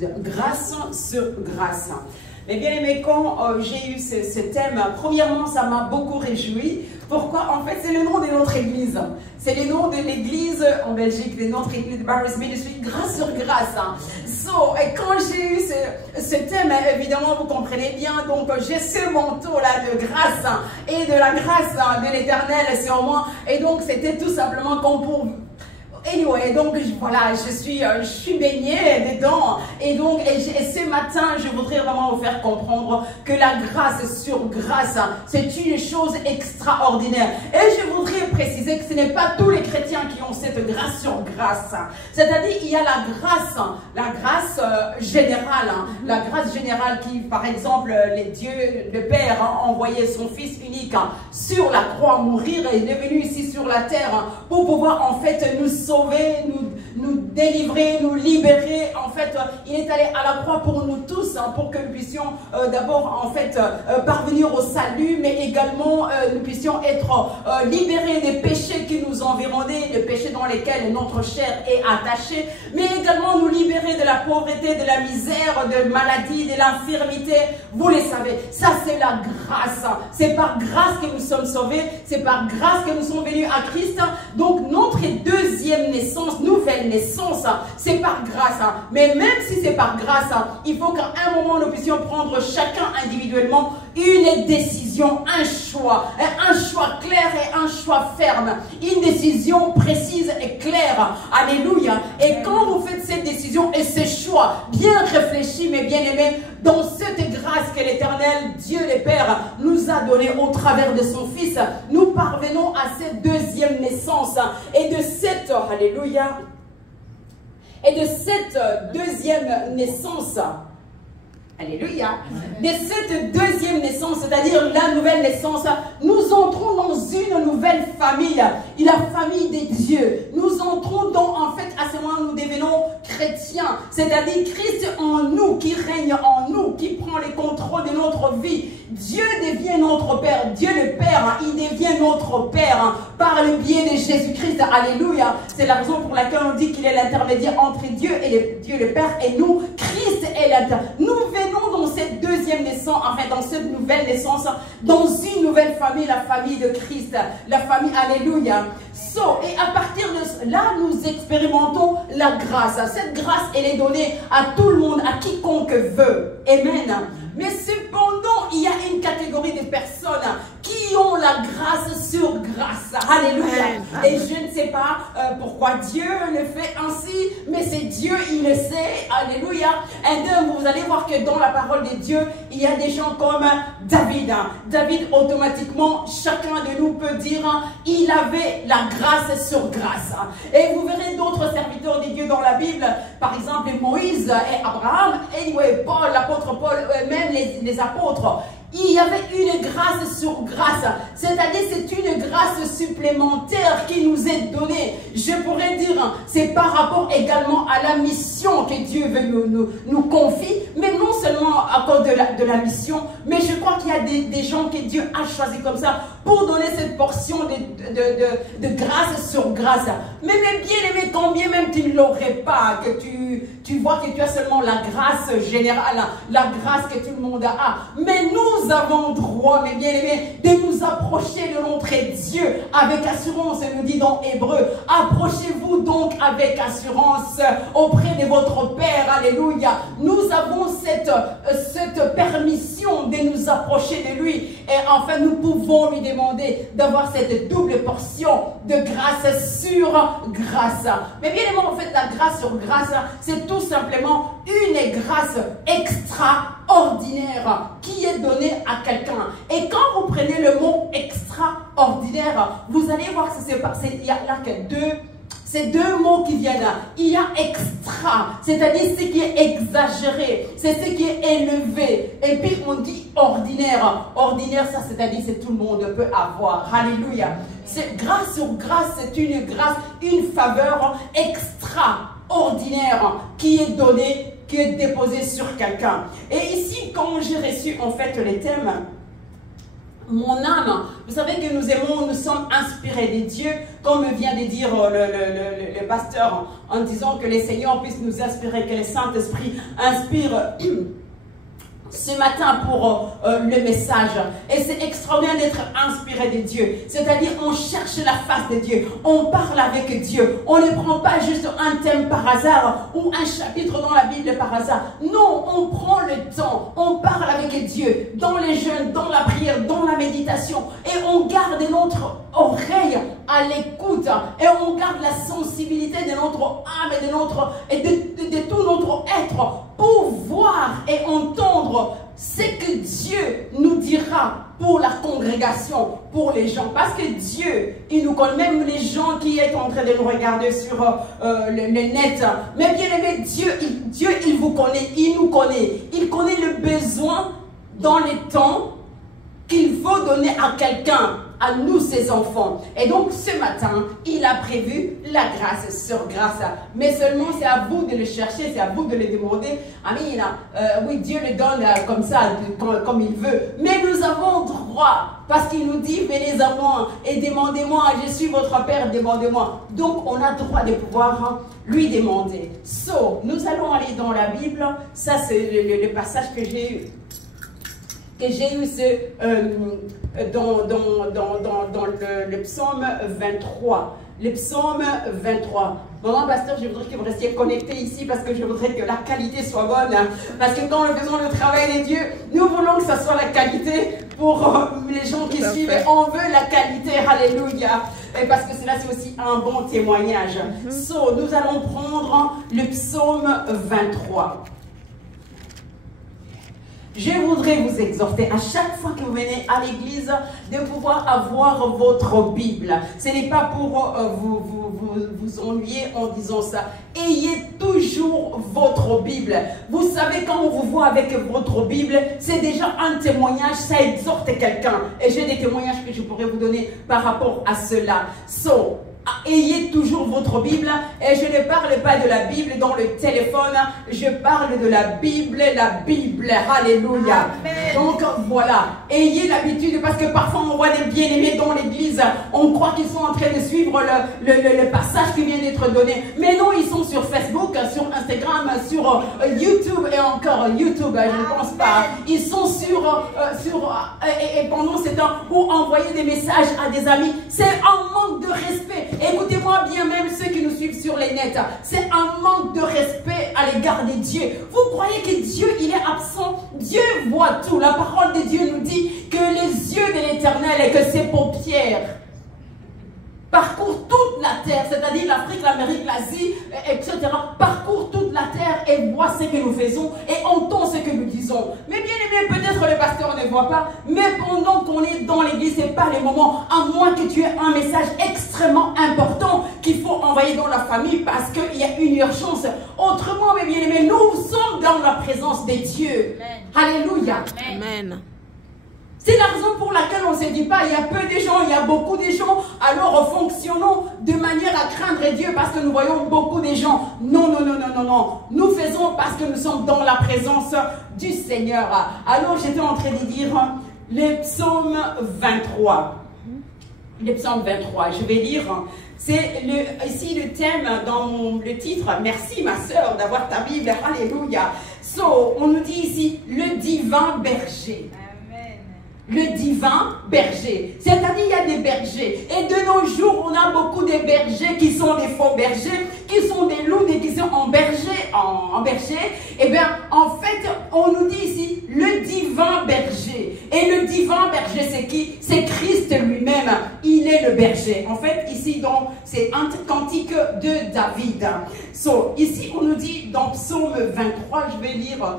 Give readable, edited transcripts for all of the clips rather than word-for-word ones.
Grâce sur grâce. Mais bien aimé, quand j'ai eu ce thème, premièrement, ça m'a beaucoup réjoui. Pourquoi? En fait, c'est le nom de notre église. C'est le nom de l'église en Belgique, de notre église de Barris Ministry, grâce sur grâce. Et quand j'ai eu ce thème, évidemment, vous comprenez bien, donc j'ai ce manteau-là de grâce et de la grâce de l'éternel sur moi. Et donc, c'était tout simplement comme pour... Anyway, donc voilà, je suis baignée dedans. Et donc, ce matin, je voudrais vraiment vous faire comprendre que la grâce sur grâce, c'est une chose extraordinaire. Et je voudrais préciser que ce n'est pas tous les chrétiens qui ont cette grâce sur grâce. C'est-à-dire, il y a la grâce générale. La grâce générale qui, par exemple, le Père a envoyé son Fils unique sur la croix mourir et est venu ici sur la terre pour pouvoir en fait nous sauver, nous délivrer, nous libérer. En fait, il est allé à la croix pour nous tous, pour que nous puissions d'abord en fait parvenir au salut, mais également nous puissions être libérés des péchés qui nous environnaient, des péchés dans lesquels notre chair est attachée, mais également nous libérer de la pauvreté, de la misère, de maladie, de l'infirmité. Vous le savez, ça c'est la grâce. C'est par grâce que nous sommes sauvés, c'est par grâce que nous sommes venus à Christ. Donc notre deuxième naissance, nouvelle naissance, c'est par grâce. Mais même si c'est par grâce, il faut qu'à un moment nous puissions prendre chacun individuellement une décision, un choix clair et un choix ferme, une décision précise et claire. Alléluia. Et quand vous faites cette décision et ce choix bien réfléchi, mais bien aimé, dans cette grâce que l'Éternel, Dieu le Père, nous a donnée au travers de son Fils, nous parvenons à cette deuxième naissance. Et de cette, alléluia, et de cette deuxième naissance, alléluia, de cette deuxième naissance, c'est-à-dire la nouvelle naissance, nous entrons dans une nouvelle famille, la famille des dieux. Nous entrons dans, en fait, à ce moment, nous devenons chrétiens, c'est-à-dire Christ en nous, qui règne en nous, qui prend le contrôle de notre vie. Dieu devient notre Père, Dieu le Père, il devient notre Père par le biais de Jésus-Christ. Alléluia. C'est la raison pour laquelle on dit qu'il est l'intermédiaire entre Dieu et Dieu le Père et nous. Christ est l'intermédiaire. Nous venons dans cette deuxième naissance, enfin dans cette nouvelle naissance, dans une nouvelle famille, la famille de Christ, la famille, alléluia. Et à partir de là, nous expérimentons la grâce. Cette grâce, elle est donnée à tout le monde, à quiconque veut. Amen. Mais cependant, il y a une catégorie de personnes qui ont la grâce sur grâce. Alléluia. Et je ne sais pas pourquoi Dieu le fait ainsi, mais c'est Dieu, il le sait. Alléluia. Et donc, vous allez voir que dans la parole de Dieu, il y a des gens comme David. David, automatiquement, chacun de nous peut dire, il avait la grâce sur grâce. Et vous verrez d'autres serviteurs de Dieu dans la Bible, par exemple Moïse et Abraham, anyway, Paul, l'apôtre Paul, même les apôtres. Il y avait une grâce sur grâce, c'est-à-dire c'est une grâce supplémentaire qui nous est donnée. Je pourrais dire, c'est par rapport également à la mission que Dieu veut nous confie, mais non seulement à cause de la mission, mais je crois qu'il y a des gens que Dieu a choisis comme ça pour donner cette portion de grâce sur grâce. Mais même bien aimé, combien même tu ne l'aurais pas, que tu vois que tu as seulement la grâce générale, la grâce que tout le monde a. Mais nous avons droit, mes bien-aimés, de nous approcher de notre Dieu avec assurance, nous dit dans Hébreu. Approchez-vous donc avec assurance auprès de votre Père. Alléluia. Nous avons cette permission de nous approcher de lui. Et enfin, nous pouvons lui demander d'avoir cette double portion de grâce sur grâce. Mais bien aimé, en fait, la grâce sur grâce, c'est tout simplement une grâce extraordinaire qui est donnée à quelqu'un. Et quand vous prenez le mot extraordinaire, vous allez voir que il y a là que c'est deux mots qui viennent là. Il y a extra, c'est-à-dire ce qui est exagéré, c'est ce qui est élevé. Et puis on dit ordinaire. Ordinaire, ça c'est-à-dire que tout le monde peut avoir. Alléluia. C'est grâce sur grâce, c'est une grâce, une faveur extraordinaire qui est donnée, qui est déposée sur quelqu'un. Et ici, quand j'ai reçu en fait les thèmes, mon âme, vous savez que nous aimons, nous sommes inspirés de Dieu, comme vient de dire le pasteur, en disant que les Seigneurs puissent nous inspirer, que le Saint-Esprit inspire ce matin pour le message. Et c'est extraordinaire d'être inspiré de Dieu. C'est-à-dire, on cherche la face de Dieu. On parle avec Dieu. On ne prend pas juste un thème par hasard ou un chapitre dans la Bible par hasard. Non, on prend le temps. On parle avec Dieu dans les jeûnes, dans la prière, dans la méditation. Et on garde notre oreille à l'écoute. Et on garde la sensibilité de notre âme et de tout notre être pour voir et entendre ce que Dieu nous dira pour la congrégation, pour les gens. Parce que Dieu, il nous connaît, même les gens qui sont en train de nous regarder sur le net. Mais bien aimé, Dieu, il vous connaît, il nous connaît. Il connaît le besoin dans les temps qu'il faut donner à quelqu'un, à nous ses enfants. Et donc ce matin, il a prévu la grâce sur grâce. Mais seulement c'est à vous de le chercher, c'est à vous de le demander. Amen. Oui, Dieu le donne comme ça, comme il veut. Mais nous avons droit, parce qu'il nous dit, venez à moi et demandez-moi, je suis votre Père, demandez-moi. Donc on a droit de pouvoir lui demander. So, nous allons aller dans la Bible. Ça c'est le passage que j'ai eu. Dans le psaume 23. Le psaume 23. Maman, pasteur, je voudrais que vous restiez connectés ici parce que je voudrais que la qualité soit bonne. Parce que quand nous faisons le travail de Dieu, nous voulons que ça soit la qualité pour les gens qui suivent. On veut la qualité. Alléluia. Et parce que cela, c'est aussi un bon témoignage. So, nous allons prendre le psaume 23. Je voudrais vous exhorter à chaque fois que vous venez à l'église de pouvoir avoir votre Bible. Ce n'est pas pour vous ennuyer en disant ça. Ayez toujours votre Bible. Vous savez, quand on vous voit avec votre Bible, c'est déjà un témoignage, ça exhorte quelqu'un. Et j'ai des témoignages que je pourrais vous donner par rapport à cela. So, ayez toujours votre Bible. Et je ne parle pas de la Bible dans le téléphone, je parle de la Bible. Alléluia. Amen. Donc voilà, ayez l'habitude, parce que parfois on voit des bien-aimés dans l'église, on croit qu'ils sont en train de suivre le passage qui vient d'être donné, mais non, ils sont sur Facebook, sur Instagram, sur YouTube, et encore YouTube, je ne pense pas. Ils sont et pendant ce temps, pour envoyer des messages à des amis, c'est un manque de respect. Écoutez-moi bien, même ceux qui nous suivent sur les nets, c'est un manque de respect à l'égard de Dieu. Vous croyez que Dieu, il est absent? Dieu voit tout. La parole de Dieu nous dit que les yeux de l'Éternel et que ses paupières parcourent toute la terre, c'est-à-dire l'Afrique, l'Amérique, l'Asie, etc. Parcourent toute la terre et voit ce que nous faisons et entend ce que nous disons. Mais bien aimé, peut-être le pasteur ne voit pas, mais pendant qu'on est dans l'église, ce n'est pas le moment, à moins que tu aies un message extrêmement important qu'il faut envoyer dans la famille parce qu'il y a une urgence. Autrement, mes bien aimés, nous sommes dans la présence de Dieu. Amen. Alléluia. Amen. C'est la raison pour laquelle on ne se dit pas, il y a peu de gens, il y a beaucoup de gens, alors fonctionnons de manière à craindre Dieu parce que nous voyons beaucoup de gens. Non, non, non, non, non, non. Nous faisons parce que nous sommes dans la présence du Seigneur. Alors j'étais en train de dire le psaume 23. Le psaume 23, je vais lire. C'est ici le thème dans le titre. Merci ma soeur d'avoir ta Bible. Alléluia. So, on nous dit ici le divin berger. Le divin berger. C'est-à-dire, il y a des bergers. Et de nos jours, on a beaucoup de bergers qui sont des faux bergers, qui sont des loups déguisés en berger. Eh bien, en fait, on nous dit ici, le divin berger. Et le divin berger, c'est qui? C'est Christ lui-même. Il est le berger. En fait, ici, c'est un cantique de David. So, ici, on nous dit, dans Psaume 23, je vais lire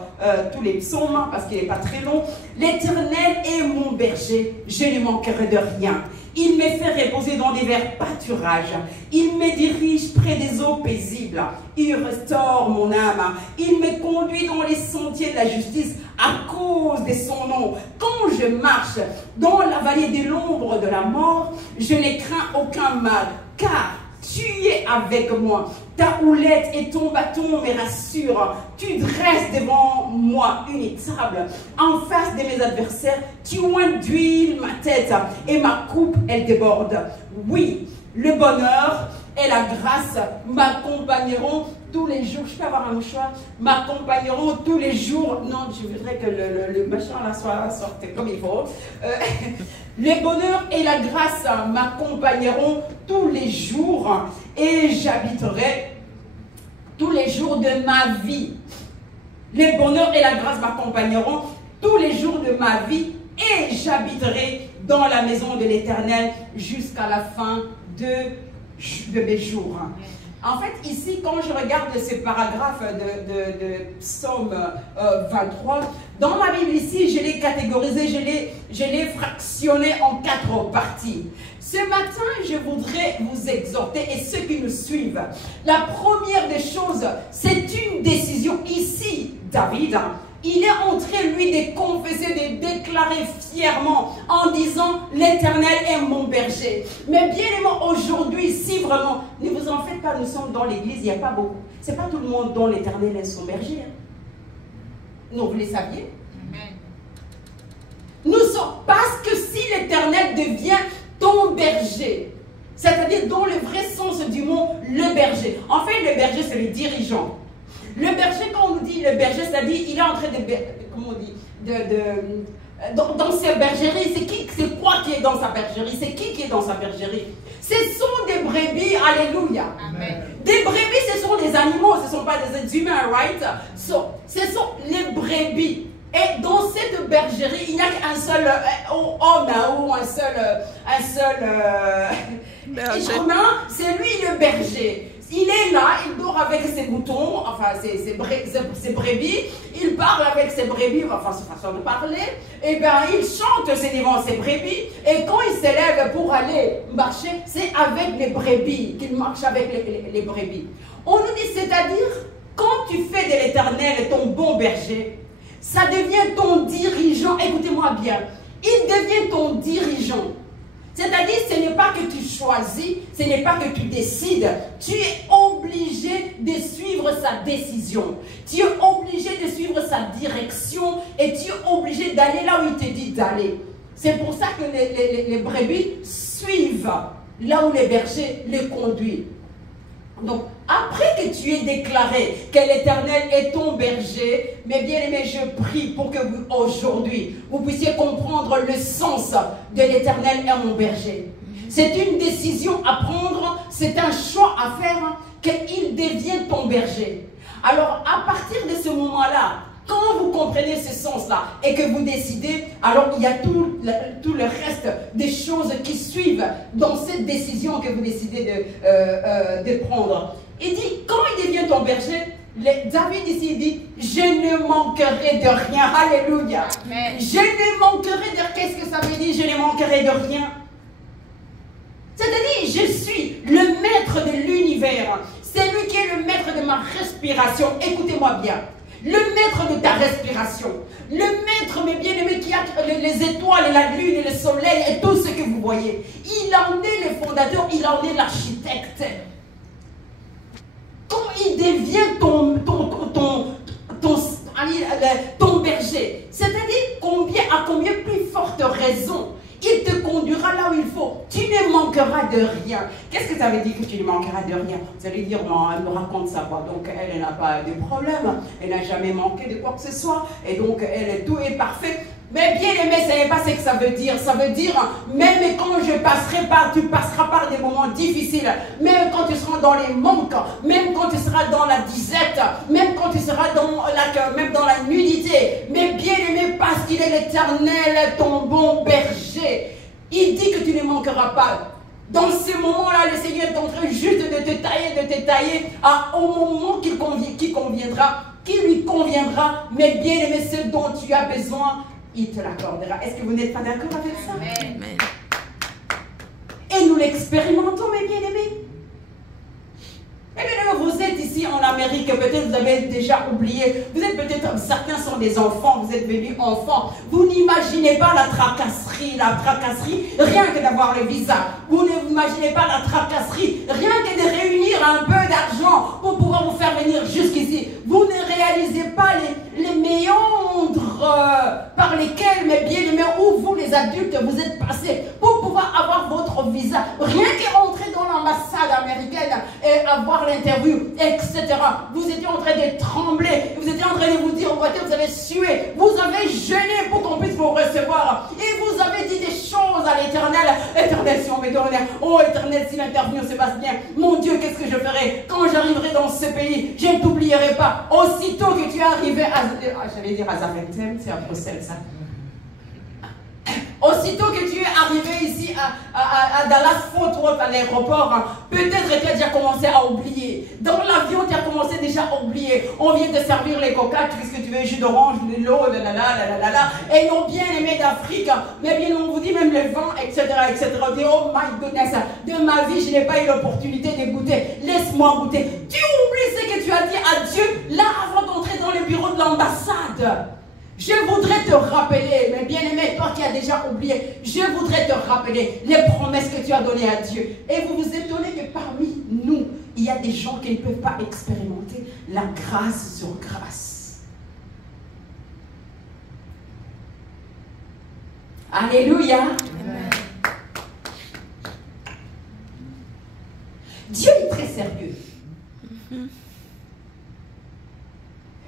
tous les psaumes, parce qu'il n'est pas très long. L'Éternel est mon berger, je ne manquerai de rien. Il me fait reposer dans des verts pâturages. Il me dirige près des eaux paisibles. Il restaure mon âme. Il me conduit dans les sentiers de la justice à cause de son nom. Quand je marche dans la vallée de l'ombre de la mort, je ne crains aucun mal, car Tu es avec moi. Ta houlette et ton bâton me rassurent. Tu dresses devant moi une table en face de mes adversaires. Tu oins d'huile ma tête et ma coupe, elle déborde. Oui, le bonheur et la grâce m'accompagneront tous les jours. Je peux avoir un mouchoir? M'accompagneront tous les jours. Non, je voudrais que le machin là soit sorti comme il faut. Le bonheur et la grâce m'accompagneront tous les jours et j'habiterai tous les jours de ma vie. Le bonheur et la grâce m'accompagneront tous les jours de ma vie et j'habiterai dans la maison de l'Éternel jusqu'à la fin de mes jours. En fait, ici, quand je regarde ce paragraphe de Psaume 23, dans ma Bible ici, je l'ai catégorisé, je l'ai fractionné en 4 parties. Ce matin, je voudrais vous exhorter, et ceux qui nous suivent, la première des choses, c'est une décision. Ici, David, il est en train, lui, de confesser, de déclarer fièrement en disant « L'Éternel est mon berger ». Mais bien aimé, aujourd'hui, si vraiment, ne vous en faites pas, nous sommes dans l'église, il n'y a pas beaucoup. Ce n'est pas tout le monde dont l'Éternel est son berger. Hein. Non, vous les saviez? Amen. Nous sommes, parce que si l'Éternel devient ton berger, c'est-à-dire dans le vrai sens du mot, le berger. En fait, le berger, c'est le dirigeant. Le berger, quand on nous dit le berger, c'est-à-dire il est en train de comment on dit, dans sa bergerie, c'est quoi qui est dans sa bergerie? C'est qui est dans sa bergerie? Ce sont des brebis, alléluia. Amen. Des brebis, ce sont des animaux, ce ne sont pas des humains, right? Ce sont les brebis. Et dans cette bergerie, il n'y a qu'un seul homme ou un seul être humain, c'est lui le berger. Il est là, il dort avec ses moutons, enfin ses brebis, il parle avec ses brebis, enfin sa façon de parler, et bien il chante devant ses brebis, et quand il s'élève pour aller marcher, c'est avec les brebis qu'il marche avec les brebis. On nous dit, c'est-à-dire, quand tu fais de l'Éternel ton bon berger, ça devient ton dirigeant, écoutez-moi bien, il devient ton dirigeant. C'est-à-dire, ce n'est pas que tu choisis, ce n'est pas que tu décides. Tu es obligé de suivre sa décision. Tu es obligé de suivre sa direction et tu es obligé d'aller là où il te dit d'aller. C'est pour ça que les brebis suivent là où les bergers les conduisent. Donc, après que tu aies déclaré que l'Éternel est ton berger, mes bien-aimés, je prie pour que vous, aujourd'hui, vous puissiez comprendre le sens de l'Éternel est mon berger. C'est une décision à prendre, c'est un choix à faire, qu'il devienne ton berger. Alors, à partir de ce moment-là, quand vous comprenez ce sens-là et que vous décidez, alors il y a tout le reste des choses qui suivent dans cette décision que vous décidez de prendre. Il dit, quand il devient ton berger, David ici il dit, je ne manquerai de rien. Alléluia. Amen. Je ne manquerai de rien. Qu'est-ce que ça veut dire, je ne manquerai de rien? C'est-à-dire, je suis le maître de l'univers. C'est lui qui est le maître de ma respiration. Écoutez-moi bien. Le maître de ta respiration, le maître, mes bien-aimés, qui a les étoiles, et la lune, et le soleil, et tout ce que vous voyez. Il en est le fondateur, il en est l'architecte. Quand il devient ton berger, c'est-à-dire à combien plus forte raison il te conduira là où il faut. Tu ne manqueras de rien. Qu'est-ce que ça veut dire que tu ne manqueras de rien? Vous allez dire, bon, elle me raconte ça, quoi. Donc, elle n'a pas de problème. Elle n'a jamais manqué de quoi que ce soit. Et donc, tout est parfait. Mais bien aimé, ce n'est pas ce que ça veut dire. Ça veut dire, même quand je passerai par, tu passeras par des moments difficiles. Même quand tu seras dans les manques, même quand tu seras dans la disette, même quand tu seras même dans la nudité. Mais bien aimé, parce qu'il est l'Éternel, ton bon berger. Il dit que tu ne manqueras pas. Dans ce moment-là, le Seigneur est en train juste de te tailler au moment qui lui conviendra. Mais bien aimé, ce dont tu as besoin, il te l'accordera. Est-ce que vous n'êtes pas d'accord avec ça? Amen. Et nous l'expérimentons, mes bien-aimés. Eh bien, vous êtes ici en Amérique, peut-être vous avez déjà oublié. Vous êtes peut-être, certains sont des enfants, vous êtes venus enfants. Vous n'imaginez pas la tracasserie, rien que d'avoir le visa. Vous n'imaginez pas la tracasserie, rien que de réunir un peu d'argent pour pouvoir vous faire venir jusqu'ici. Vous ne réalisez pas les méandres par lesquels, mes bien-aimés, où vous, les adultes, vous êtes passés pour pouvoir avoir votre visa. Rien qu'entrer dans l'ambassade américaine et avoir l'interview, etc. Vous étiez en train de trembler, vous étiez en train de vous dire, vous avez sué, vous avez jeûné pour qu'on puisse vous recevoir. Et vous avez dit des choses à l'Éternel. Éternel, si on me donne, oh Éternel, si l'interview se passe bien, mon Dieu, qu'est-ce que je ferai quand j'arriverai dans ce pays? Je ne t'oublierai pas. Aussitôt que tu es arrivé à, j'allais dire à Zaventem, c'est à Bruxelles ça. Aussitôt que tu es arrivé ici à Dallas Fort Worth, à l'aéroport, peut-être tu as déjà commencé à oublier. Dans l'avion, tu as commencé déjà à oublier. On vient te servir les coca, qu'est-ce que tu veux, jus d'orange, de l'eau, et nos bien-aimés d'Afrique, mais bien on vous dit même le vin, etc. On dit, oh my goodness, de ma vie, je n'ai pas eu l'opportunité de goûter. Laisse-moi goûter. Tu oublies ce que tu as dit à Dieu, là, avant d'entrer dans le bureau de l'ambassade. Je voudrais te rappeler, mes bien-aimés, toi qui as déjà oublié, je voudrais te rappeler les promesses que tu as données à Dieu. Et vous vous étonnez que parmi nous, il y a des gens qui ne peuvent pas expérimenter la grâce sur grâce. Alléluia. Amen. Dieu est très sérieux.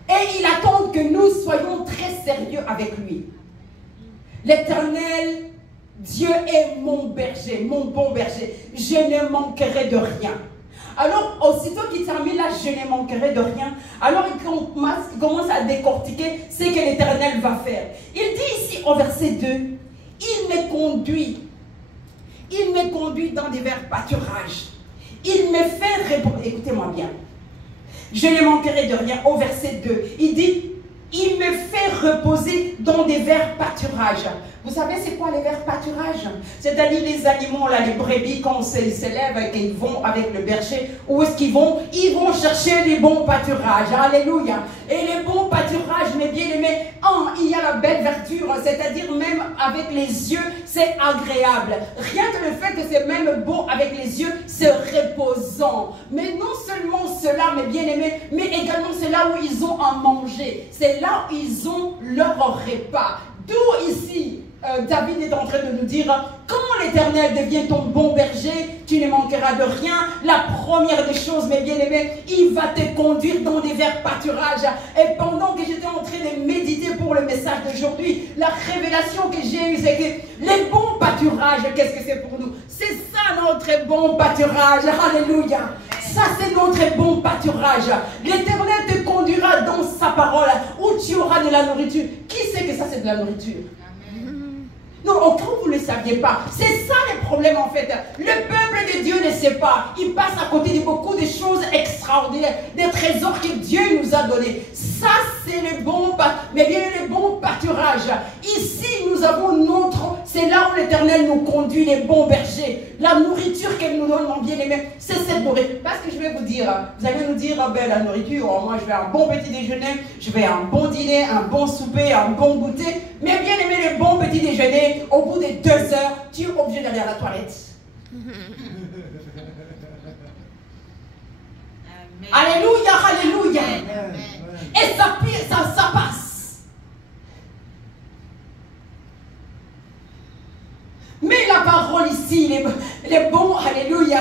Et il attend que nous soyons très sérieux avec lui. L'Éternel, Dieu est mon berger, mon bon berger. Je ne manquerai de rien. Alors, aussitôt qu'il termine là, je ne manquerai de rien. Alors, il commence à décortiquer ce que l'Éternel va faire. Il dit ici au verset 2, il me conduit dans divers pâturages. Il me fait répondre, écoutez-moi bien. Je ne manquerai de rien. Au verset 2, il dit, il me fait reposer dans des verts pâturages. Vous savez c'est quoi les verts pâturages? C'est-à-dire les animaux, là, les brebis, quand on s'élève et qu'ils vont avec le berger, où est-ce qu'ils vont? Ils vont chercher les bons pâturages. Alléluia. Et les bons pâturages, mes bien-aimés, il y a la belle verdure, c'est-à-dire même avec les yeux, c'est agréable. Rien que le fait que c'est même beau avec les yeux, c'est reposant. Mais non seulement cela, mes bien-aimés, mais également c'est là où ils ont à manger. C'est là où ils ont leur repas. D'où ici, David est en train de nous dire, quand l'Éternel devient ton bon berger, tu ne manqueras de rien. La première des choses, mes bien-aimés, il va te conduire dans des verts pâturages. Et pendant que j'étais en train de méditer pour le message d'aujourd'hui, la révélation que j'ai eue, c'est que les bons pâturages, qu'est-ce que c'est pour nous? C'est ça notre bon pâturage. Alléluia. Ça, c'est notre bon pâturage. L'Éternel te conduira dans sa parole où tu auras de la nourriture. Qui sait que ça, c'est de la nourriture? Non, au cas où vous ne le saviez pas. C'est ça le problème en fait. Le peuple de Dieu ne sait pas. Il passe à côté de beaucoup de choses extraordinaires. Des trésors que Dieu nous a donnés. Ça, c'est le bon, mais bien le bon pâturage. Ici, nous avons notre... C'est là où l'Éternel nous conduit, les bons bergers. La nourriture qu'elle nous donne, mon bien-aimé, c'est cette nourriture. Parce que je vais vous dire, vous allez nous dire, ben, la nourriture, moi je vais un bon petit déjeuner, je vais un bon dîner, un bon souper, un bon goûter. Mais bien aimé, le bon petit déjeuner, au bout de 2 heures, tu es obligé d'aller à la toilette. Amen. Alléluia, alléluia. Amen. Et ça passe. Mais la parole ici, les bons, alléluia,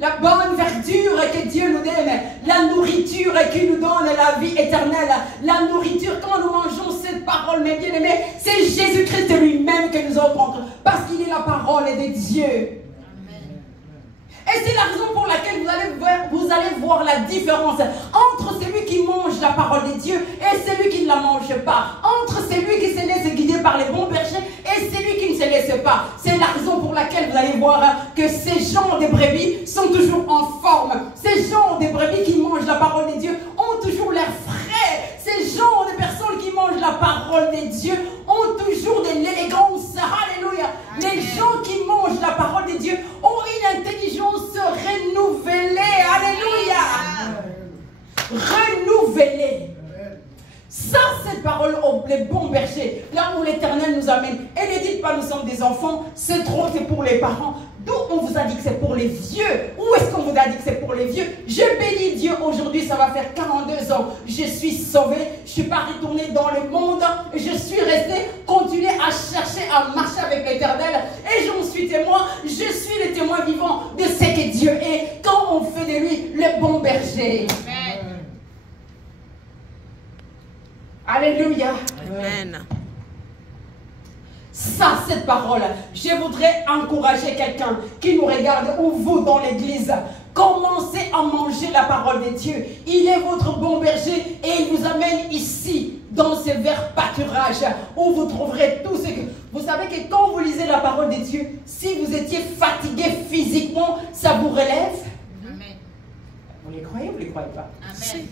la bonne verdure que Dieu nous donne, la nourriture qui nous donne la vie éternelle, la nourriture, quand nous mangeons cette parole, mes bien-aimés, c'est Jésus-Christ lui-même que nous offrons, parce qu'il est la parole de Dieu. Amen. Et c'est la raison pour laquelle vous allez voir la différence entre celui qui mange la parole de Dieu et celui qui ne la mange pas, entre celui qui se laisse guider par les bons bergers et celui qui ne se laisse pas. C'est la raison pour laquelle vous allez voir que ces gens de brebis sont toujours en forme. Ces gens de brebis qui mangent la parole de Dieu ont toujours l'air frais. Ces gens de personnes qui mangent la parole de Dieu ont toujours de l'élégance. Alléluia. Les gens qui mangent la parole de Dieu ont une intelligence renouvelée. Alléluia. Ça, cette parole, les bons bergers, là où l'Éternel nous amène. Et ne dites pas, nous sommes des enfants, c'est trop, c'est pour les parents. D'où on vous a dit que c'est pour les vieux? Où est-ce qu'on vous a dit que c'est pour les vieux? Je bénis Dieu aujourd'hui, ça va faire 42 ans. Je suis sauvé, je ne suis pas retourné dans le monde. Je suis resté, continué à chercher, à marcher avec l'Éternel. Et j'en suis témoin, je suis le témoin vivant de ce que Dieu est. Quand on fait de lui le bon berger. Amen. Alléluia. Amen. Ça, cette parole, je voudrais encourager quelqu'un qui nous regarde ou vous dans l'église. Commencez à manger la parole de Dieu. Il est votre bon berger et il vous amène ici, dans ce vert pâturage, où vous trouverez tout ce que... Vous savez que quand vous lisez la parole de Dieu, si vous étiez fatigué physiquement, ça vous relève. Amen. Vous les croyez ou vous ne les croyez pas? Amen.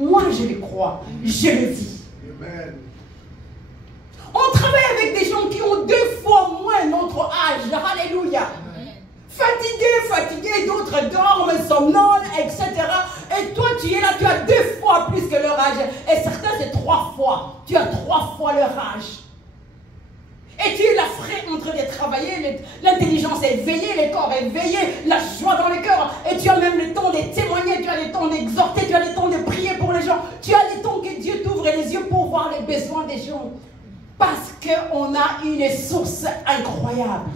Moi, je le crois, je le vis. Amen. On travaille avec des gens qui ont 2 fois moins notre âge. Alléluia. Amen. Fatigués, d'autres dorment, somnolent, etc. Et toi, tu es là, tu as 2 fois plus que leur âge. Et certains, c'est 3 fois. Tu as 3 fois leur âge. Et tu es là frais en train de travailler, l'intelligence est éveillée, le corps est éveillé, la joie dans le cœur. Et tu as même le temps de témoigner, tu as le temps d'exhorter, tu as le temps de prier pour les gens. Tu as le temps que Dieu t'ouvre les yeux pour voir les besoins des gens. Parce qu'on a une source incroyable.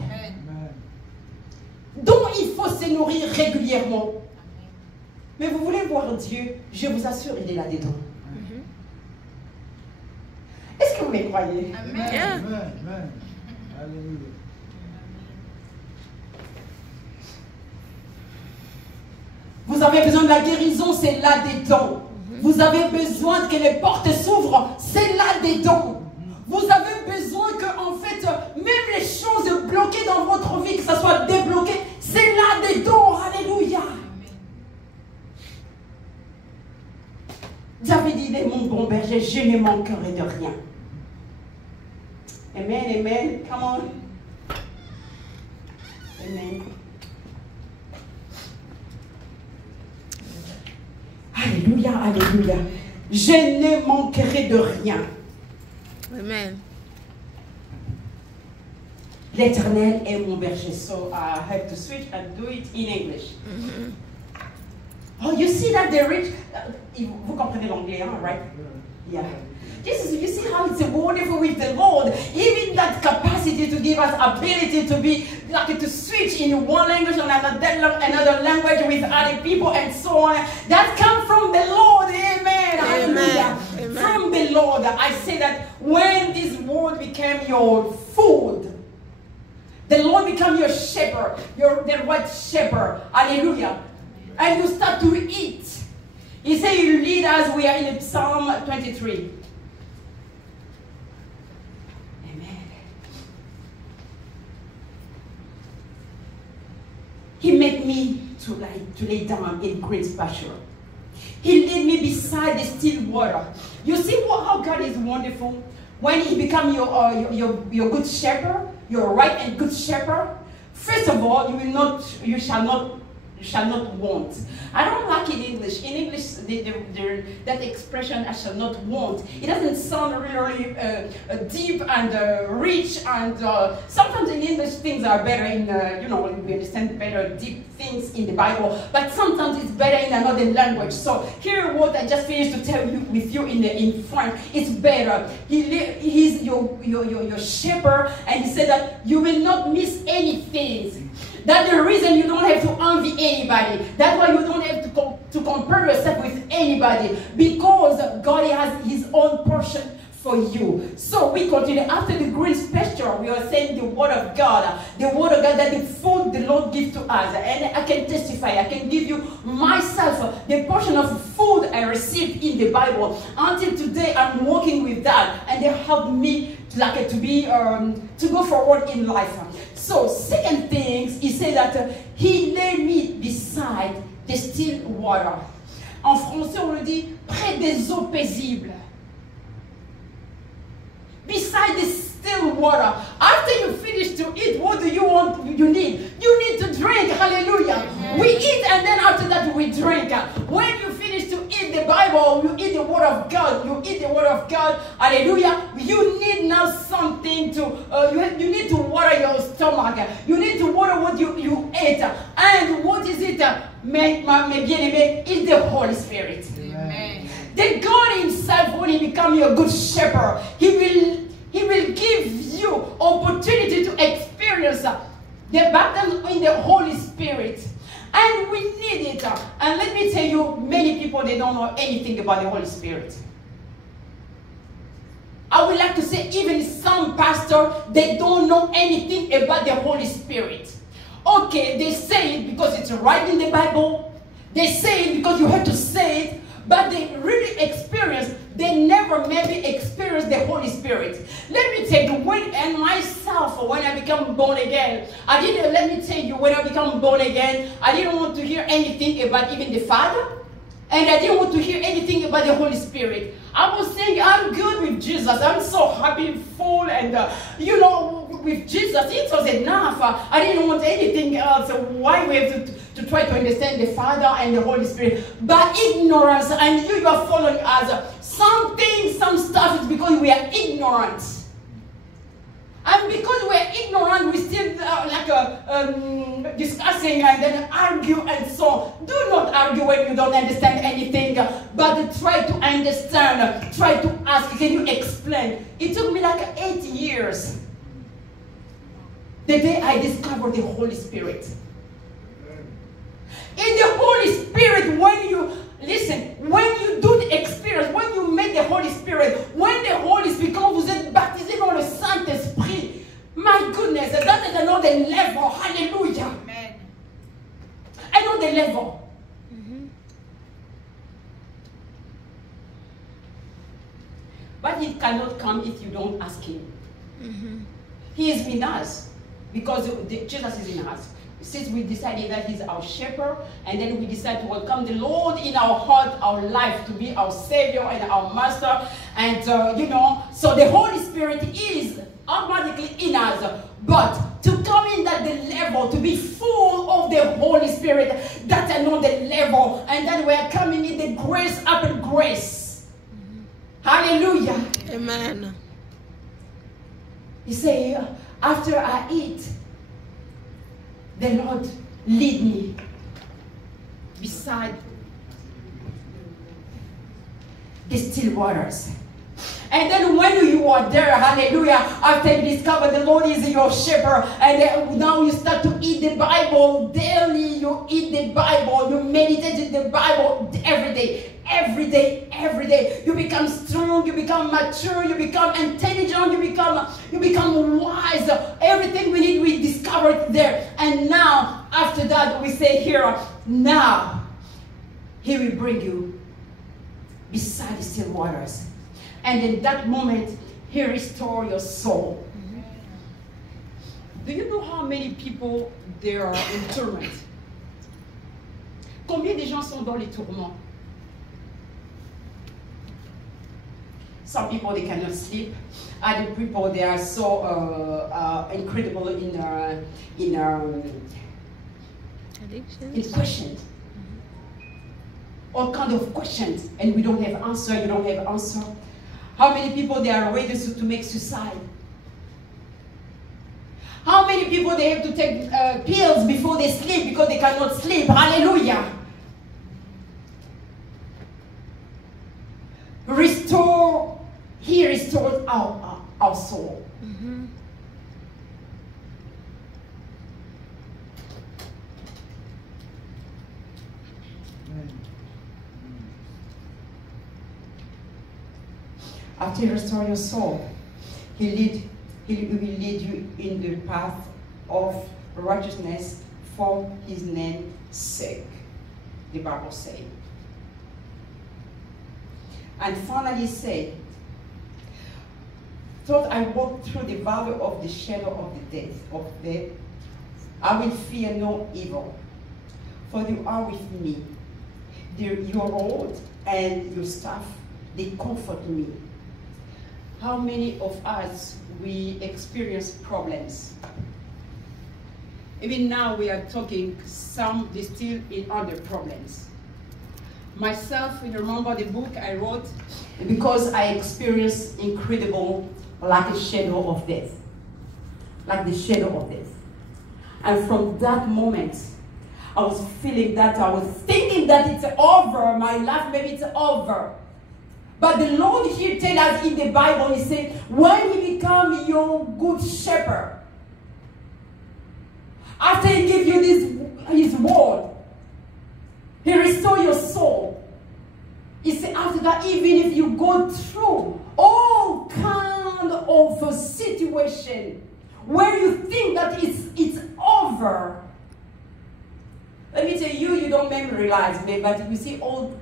Dont il faut se nourrir régulièrement. Mais vous voulez voir Dieu, je vous assure, il est là-dedans. Est-ce que vous les croyez? Amen. Amen. Alléluia. Vous avez besoin de la guérison, c'est là-dedans. Vous avez besoin que les portes s'ouvrent, c'est là-dedans. Vous avez besoin que, en fait, même les choses bloquées dans votre vie, que ça soit débloqué, c'est là-dedans. Alléluia. David dit, mon bon berger, je ne manquerai de rien. Amen, amen. Come on. Amen. Alléluia, alléluia. Je ne manquerai de rien. Amen. L'Éternel est mon berger. So I have to switch and do it in English. Oh, you see that the rich... vous comprenez l'anglais, hein, right? Yeah. You see how it's wonderful with the Lord. Even that capacity to give us ability to be, like to switch in one language and another language with other people and so on. That comes from the Lord. Amen. Hallelujah. Amen. From the Lord. I say that when this word became your food, the Lord become your shepherd, the right shepherd. Hallelujah. And you start to eat. He said, you lead us. We are in Psalm 23. Amen. He made me to lay down in green pasture. He led me beside the still water. You see how God is wonderful? When He becomes your good shepherd, your right and good shepherd, first of all, you shall not want. I don't like it in English. In English, that expression, I shall not want, it doesn't sound really deep and rich. And sometimes in English things are better in, we understand better deep things in the Bible. But sometimes it's better in another language. So here what I just finished to tell you with you in French, it's better. He's your shepherd, and He said that you will not miss anything. That's the reason you don't have to envy anybody. That's why you don't have to compare yourself with anybody. Because God has His own portion for you. So we continue. After the green pasture, we are saying the word of God. The word of God, that the food the Lord gives to us. And I can testify. I can give you myself the portion of food I received in the Bible. Until today, I'm working with that. And they help me to go forward in life. So, second thing, He said that He led me beside the still water. En français, on le dit près des eaux paisibles. Beside the still water. After you finish to eat, what do you want? You need to drink. Hallelujah. We eat and then after that we drink. When you finish to eat, Bible, you eat the Word of God, you eat the Word of God, hallelujah, you need now something to, you need to water your stomach. You need to water what you ate. And what is it, mes bien-aimés? It's the Holy Spirit. Amen. The God himself, when he becomes your good shepherd, he will give you opportunity to experience the baptism in the Holy Spirit. And we need it. And let me tell you, many people, they don't know anything about the Holy Spirit. I would like to say even some pastors, they don't know anything about the Holy Spirit. Okay, they say it because it's right in the Bible. They say it because you have to say it. But they really experience, they never maybe experience the Holy Spirit. Let me tell you, when I become born again, let me tell you, when I become born again, I didn't want to hear anything about even the Father. And I didn't want to hear anything about the Holy Spirit. I was saying, I'm good with Jesus. I'm so happy, full, and with Jesus, it was enough. I didn't want anything else. Why we have to try to understand the Father and the Holy Spirit? By ignorance, and you are following us. Some stuff is because we are ignorant. And because we're ignorant, we still discussing and then argue and so on. Do not argue when you don't understand anything, but try to understand. Try to ask, can you explain? It took me like 8 years. The day I discovered the Holy Spirit. In the Holy Spirit, when you do the experience, when you meet the Holy Spirit, when the Holy Spirit, quand vous êtes baptisé dans le Saint-Esprit, my goodness, that is another level. Hallelujah. Amen. Another level. Mm-hmm. But he cannot come if you don't ask him. Mm-hmm. He is in us because Jesus is in us. Since we decided that he's our shepherd, and then we decide to welcome the Lord in our heart, our life, to be our Savior and our Master. And, so the Holy Spirit is automatically in us. But to come in at the level, to be full of the Holy Spirit, that's another level. And then we're coming in the grace upon grace. Mm-hmm. Hallelujah. Amen. He said, after I eat, the Lord lead me beside the still waters. And then when you are there, hallelujah, after you discover the Lord is your shepherd, and now you start to eat the Bible daily, you eat the Bible, you meditate in the Bible every day. Every day, every day, you become strong, you become mature, you become intelligent, you become wise. Everything we need, we discover it there. And now, after that, we say here, now, he will bring you beside the still waters. And in that moment, he restores your soul. Mm-hmm. Do you know how many people there are in torment? Combien de gens sont dans les tourments? Some people, they cannot sleep. Other people, they are so incredible in questions. Mm-hmm. All kind of questions, and we don't have answer. You don't have answer. How many people, they are ready to make suicide? How many people, they have to take pills before they sleep because they cannot sleep? Hallelujah. He restored our soul. Mm-hmm. After he restores your soul, he will lead you in the path of righteousness for his name's sake, the Bible says. And finally said, though I walk through the valley of the shadow of the death, I will fear no evil, for you are with me. Your rod and your staff, they comfort me. How many of us, we experience problems? Even now we are talking, some they still in other problems. myself, you remember the book I wrote? Because I experienced incredible, like a shadow of death. Like the shadow of death. And from that moment, I was feeling that, I was thinking that it's over, my life, maybe it's over. But the Lord here tells us in the Bible, He said, when He becomes your good shepherd, after He gives you His word, He restores your soul. He said after that, even if you go through all kind of a situation where you think that it's over, let me tell you, you don't maybe realize it, but you see all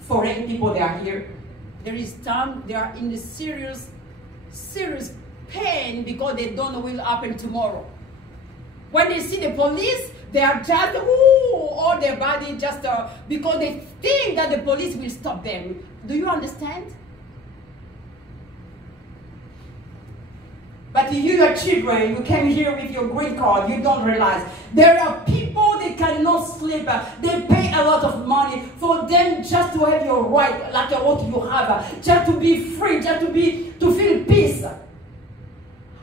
foreign people that are here, there is time they are in the serious pain because they don't know what will happen tomorrow. When they see the police, they are just, all their body just, because they think that the police will stop them. Do you understand? But you, your children, you came here with your green card, you don't realize. There are people, they cannot sleep. They pay a lot of money for them just to have your right, like what you have. Just to be free, just to feel peace.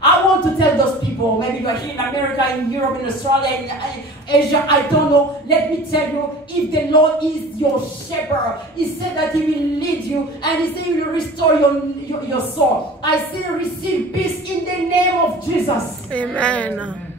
I want to tell those people, maybe you are here in America, in Europe, in Australia, in Asia, I don't know. Let me tell you, if the Lord is your shepherd, He said that He will lead you, and He said He will restore your soul. I say receive peace in the name of Jesus. Amen.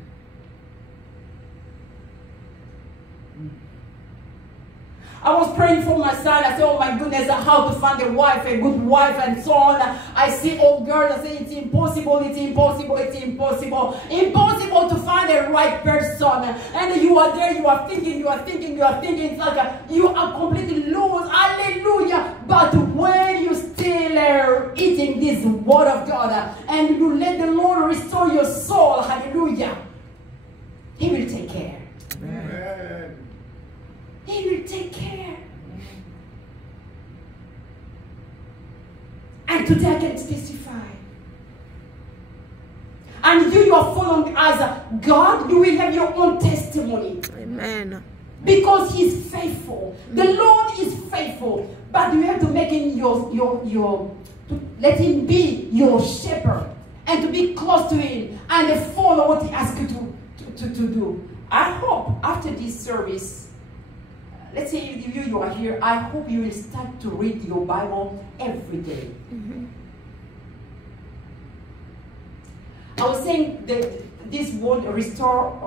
I was praying for my son. I said, oh my goodness, how to find a wife, a good wife, and so on. I see old girls, I say, it's impossible, it's impossible, it's impossible. Impossible to find a right person. And you are there, you are thinking, you are thinking, you are thinking. It's like you are completely lost. Hallelujah. But when you still eating this word of God, and you let the Lord restore your soul, hallelujah, He will take care. Amen. He will take care. And today I can testify. And you are following as God, you will have your own testimony. Amen. Because He's faithful. The Lord is faithful. But you have to make Him let Him be your shepherd. And to be close to Him. And to follow what He asks you to do. I hope after this service, let's say you are here, I hope you will start to read your Bible every day. Mm-hmm. I was saying that this word restore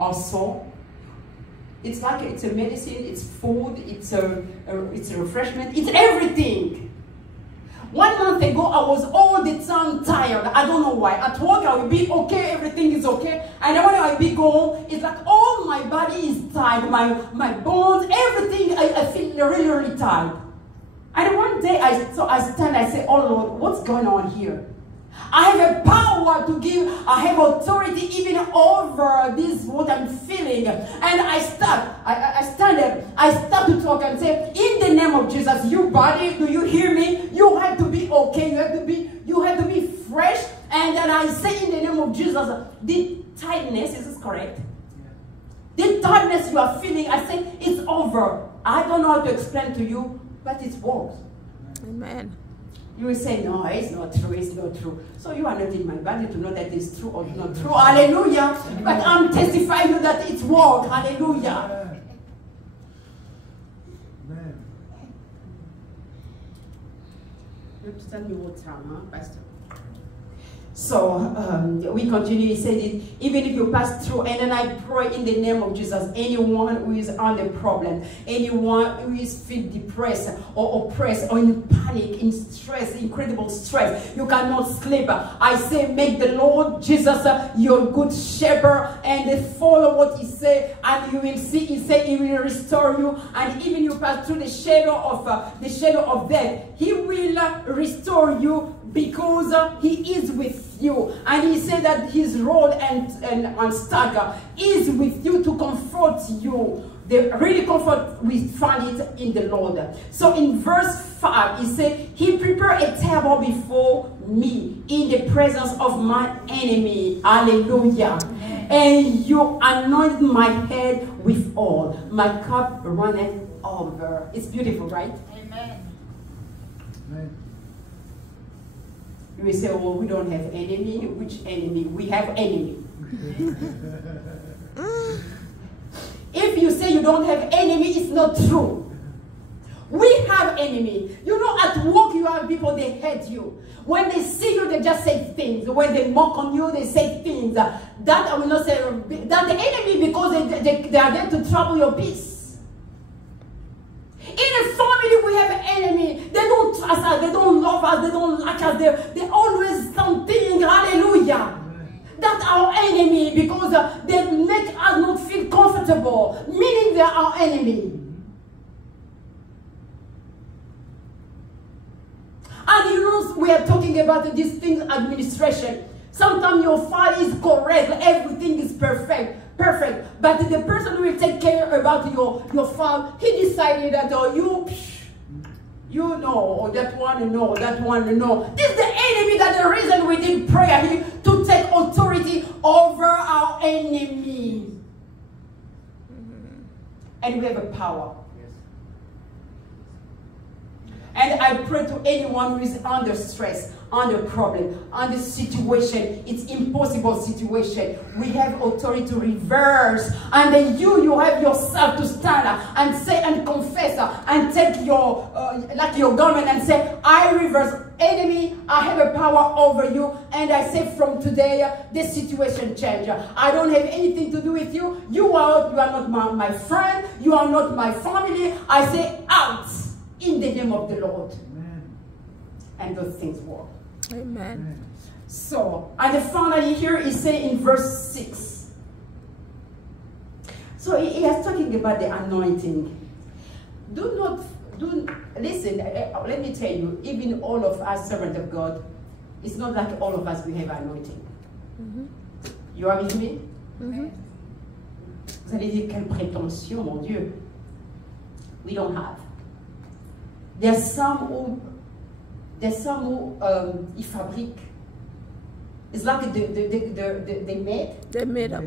our soul. It's like it's a medicine, it's food, it's a refreshment, it's everything. 1 month ago, I was all the time tired. I don't know why. At work, I will be okay. Everything is okay. And then when I be home, it's like all my body is tired. My bones, everything, I feel really, really tired. And one day, I stand, I say, oh Lord, what's going on here? I have a power to give. I have authority even over this, what I'm feeling. And I stand up. I start to talk and say, in the name of Jesus, you body, do you hear me? You have to be okay. You have to be fresh. And then I say, in the name of Jesus, the tiredness, is this correct? The tiredness you are feeling, I say, it's over. I don't know how to explain to you, but it works. Amen. You will say, no, it's not true, it's not true. So you are not in my body to know that it's true or not true. Hallelujah. But I'm testifying you that it's work. Hallelujah. Amen. You have to tell me what time, huh, Pastor? So we continue. He said it, even if you pass through, and then I pray in the name of Jesus, anyone who is under problem, anyone who is feel depressed or oppressed or in panic, in stress, incredible stress, you cannot sleep. I say, make the Lord Jesus your good shepherd and follow what He said, and you will see. He said He will restore you, and even you pass through the shadow of death, He will restore you because He is with you. And He said that His rod and staff is with you to comfort you. The really comfort, we find it in the Lord. So in verse 5, He said, He prepared a table before me in the presence of my enemy. Hallelujah. Amen. And you anointed my head with oil. My cup runneth over. It's beautiful, right? Amen. You will say, oh, we don't have enemy. Which enemy? We have enemy. If you say you don't have enemy, it's not true. We have enemy. You know, at work you have people, they hate you. When they see you, they just say things. When they mock on you, they say things. That I will not say, that the enemy, because they are there to trouble your peace. In a family, we have an enemy. They don't trust us, they don't love us, they don't like us. They always something, hallelujah. That's our enemy, because they make us not feel comfortable, meaning they are our enemy. And you know, we are talking about this thing, administration. Sometimes your file is correct, everything is perfect. But the person who will take care about your file, he decided that you know, or that one no, that one no. This is the enemy. That's the reason we did prayer here, to take authority over our enemy. And we have a power. And I pray to anyone who is under stress, under problem, under situation, it's impossible situation. We have authority to reverse. And then you have yourself to stand up and say and confess and take your, like your garment and say, I reverse. Enemy, I have a power over you. And I say from today, this situation change. I don't have anything to do with you. You are not my friend. You are not my family. I say out. In the name of the Lord. Amen. And those things work. Amen. So, and finally here he say in verse 6. So he is talking about the anointing. Listen, let me tell you, even all of us servants of God, it's not like all of us we have anointing. You are with me? Vous allez dire, quelle prétention, mon Dieu. We don't have. There's some who ils fabriquent. It's like they made. They made up.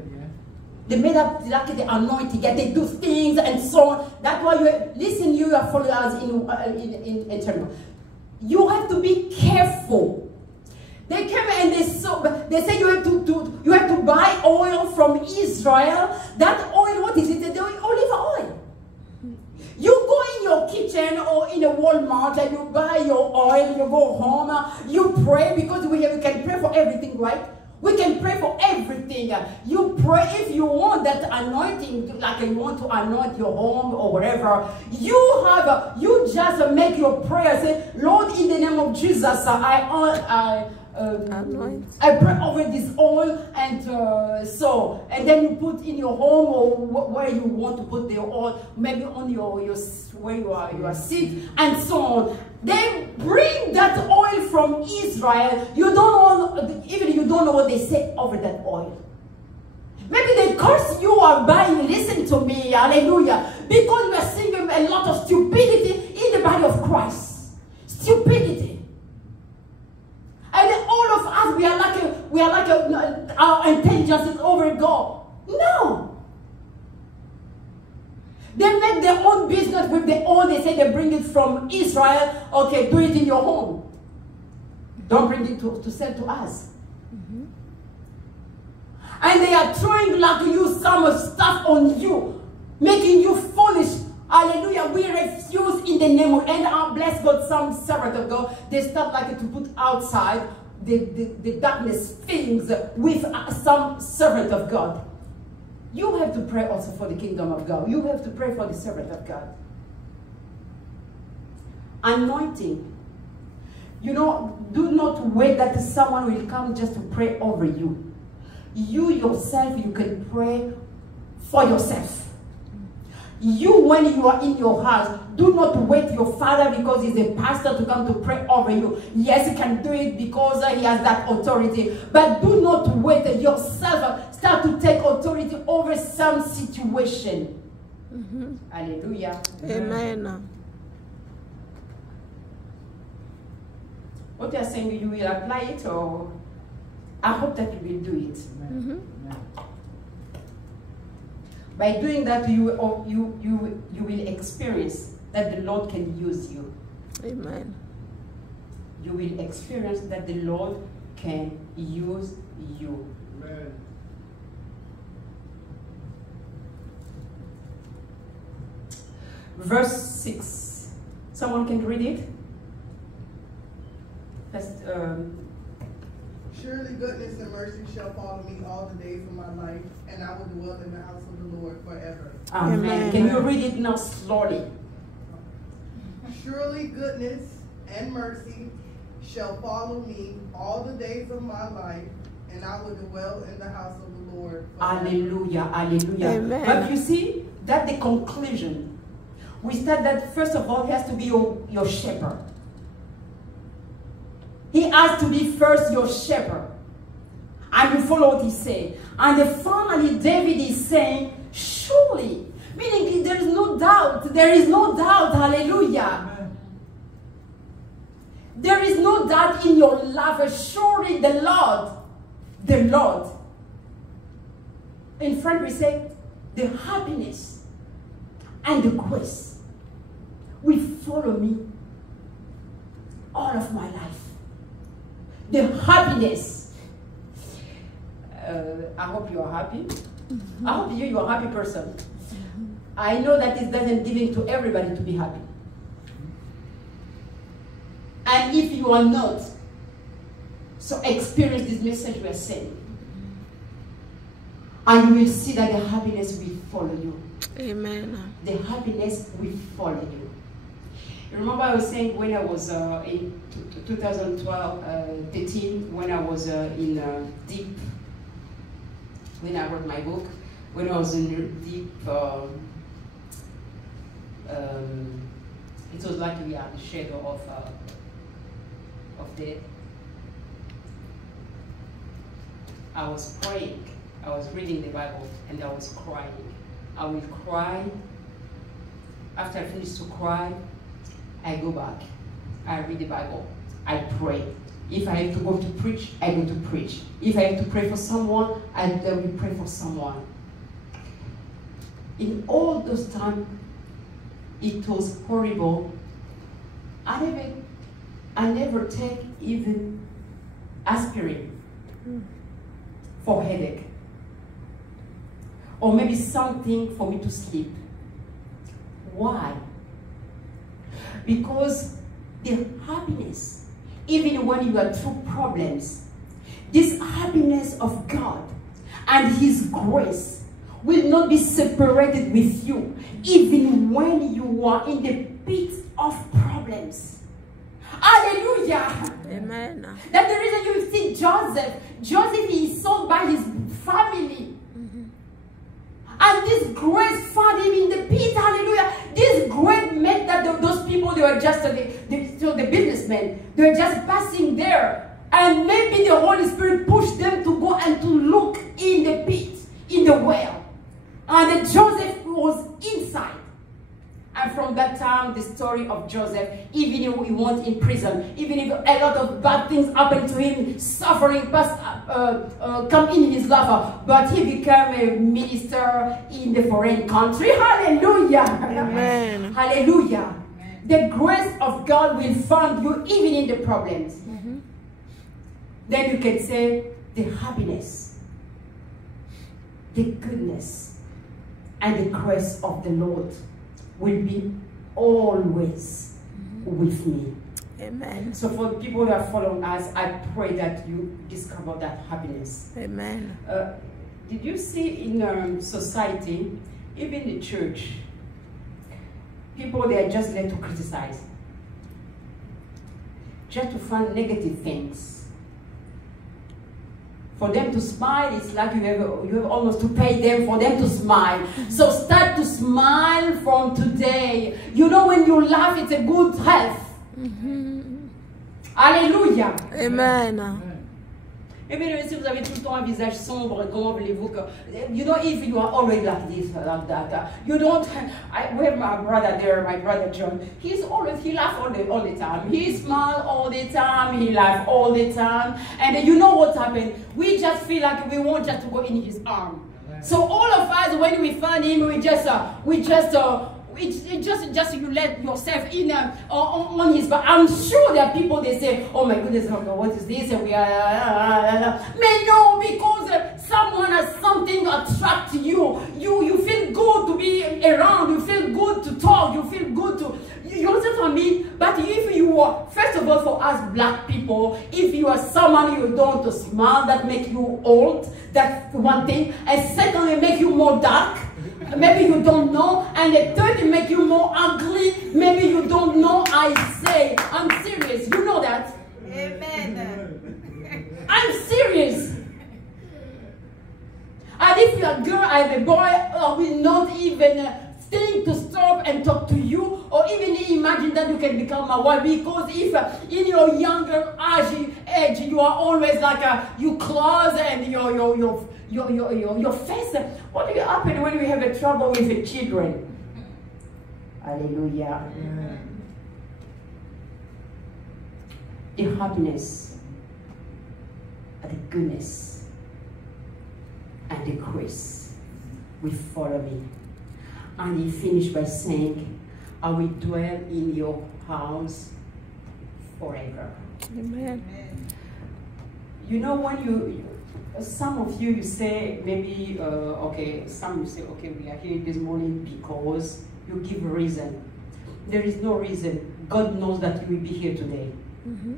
They made up like the anointing. They do things and so on. That's why you are followers in internal. You have to be careful. They came and they say you have to buy oil from Israel. That oil, what is it? They're doing olive oil. You go in your kitchen or in a Walmart and you buy your oil, you go home, you pray, because we can pray for everything, right? We can pray for everything. You pray if you want that anointing, like you want to anoint your home or whatever. You just make your prayer. Say, Lord, in the name of Jesus, I pray over this oil, and then you put in your home or where you want to put the oil, maybe on your where you are sick, and so on. They bring that oil from Israel. You don't know what they say over that oil. Maybe they curse you or buying. Listen to me, hallelujah, because we are seeing a lot of stupidity in the body of Christ. Stupidity. And all of us, we are like our intelligence is over God. No. They make their own business with the oil. They say they bring it from Israel. Okay, do it in your home. Don't bring it to sell to us. And they are trying to use some stuff on you, making you foolish. Hallelujah. We refuse in the name of, and bless God, some servant of God, they start to put outside the darkness things with some servant of God. You have to pray also for the kingdom of God. You have to pray for the servant of God. Anointing. You know, do not wait that someone will come just to pray over you. You yourself, you can pray for yourself. You, when you are in your house, do not wait your father because he's a pastor to come to pray over you. Yes, he can do it because he has that authority. But do not wait yourself. Start to take authority over some situation. Hallelujah. Amen. What you are saying, you will apply it, or I hope that you will do it. By doing that, you will experience that the Lord can use you. Amen. You will experience that the Lord can use you. Amen. Verse 6. Someone can read it? Surely goodness and mercy shall follow me all the days of my life, and I will dwell in the house of the Lord forever. Amen. Amen. Can you read it now slowly? Surely goodness and mercy shall follow me all the days of my life, and I will dwell in the house of the Lord forever. Hallelujah, hallelujah. Amen. But you see, that's the conclusion. We start that first of all, he has to be your shepherd. He has to be first your shepherd. And you follow what he said. And then finally, David is saying, surely. Meaning there is no doubt. There is no doubt. Hallelujah. Amen. There is no doubt in your life. Surely the Lord. In French we say, the happiness and the grace will follow me all of my life. The happiness. I hope you are happy. I hope you are a happy person. I know that it doesn't give to everybody to be happy. And if you are not, so experience this message we are saying. And you will see that the happiness will follow you. Amen. The happiness will follow you. You remember I was saying when I was in 2012, 13, when I was in deep, when I wrote my book, when I was in deep, it was like we are the shadow of death. I was praying, I was reading the Bible, and I was crying. I will cry. After I finish to cry, I go back. I read the Bible. I pray. If I have to go to preach, I go to preach. If I have to pray for someone, I will pray for someone. In all those times, it was horrible. I never take even aspirin for headache. Or maybe something for me to sleep. Why? Because the happiness, even when you are through problems, this happiness of God and His grace will not be separated with you, even when you are in the pit of problems. Hallelujah! Amen. That's the reason you see Joseph. Joseph is sold by his family. And this grace found him in the pit. Hallelujah. This grace meant that those people, they were just the businessmen. They were just passing there. And maybe the Holy Spirit pushed them to go and to look in the pit, in the well. And then Joseph was inside. And from that time, the story of Joseph, even if he went in prison, even if a lot of bad things happened to him, suffering come in his life, but he became a minister in the foreign country. Hallelujah. Amen. Hallelujah. Amen. The grace of God will find you even in the problems. Then you can say the happiness, the goodness, and the grace of the Lord will be always with me. Amen. So for the people that are following us, I pray that you discover that happiness. Amen. Did you see in society, even the church, people, they are just led to criticize, just to find negative things. For them to smile, it's like you have almost to pay them for them to smile. So start to smile from today. You know, when you laugh, it's a good health. Alléluia. Amen. Et bien, si vous avez tout le temps un visage sombre, comment voulez-vous que... You know, if you are always like this, like that, you don't... we have my brother there, my brother John. He laughs all the time. He smiles all the time. He laughs all the time. And you know what happened? We just feel like we want just to go in his arm. So all of us, when we find him, you let yourself in on his back. I'm sure there are people, they say, oh my goodness, what is this? And we are, but no, because someone has something to attract you. You feel good to be around. You feel good to talk. You feel good to, you understand what I mean? But if you are, first of all, for us black people, if you are someone you don't smile, that make you old, that's one thing. And secondly, make you more dark. Maybe you don't know. And the third, it make you more ugly. Maybe you don't know. I say, I'm serious. You know that. Amen. I'm serious. And if you're a girl, I'm a boy, I will not even think to stop and talk to you, or even imagine that you can become my wife. Because if in your younger age you are always like you close and your face, what will happen when we have a trouble with the children? Hallelujah. The happiness, the goodness, and the grace will follow me. And he finished by saying, I will dwell in your house forever. Amen. You know, when some of you say, maybe, okay, some you say, okay, we are here this morning because you give a reason. There is no reason. God knows that you will be here today. Mm-hmm.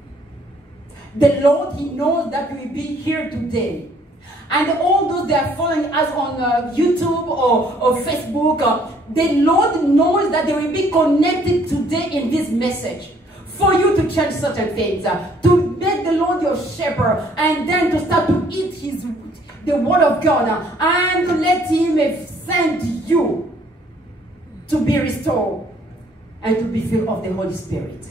The Lord, he knows that you will be here today. And all those that are following us on YouTube or Facebook, the Lord knows that they will be connected today in this message. For you to change certain things, to make the Lord your shepherd, and then to start to eat the word of God, and to let him send you to be restored and to be filled of the Holy Spirit.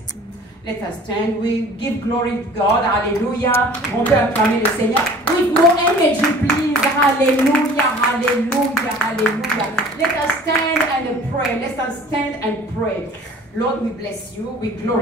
Let us stand. We give glory to God. Hallelujah. On peut acclamer le Seigneur. With more energy, please. Hallelujah. Hallelujah. Hallelujah. Let us stand and pray. Let us stand and pray. Lord, we bless you. We glorify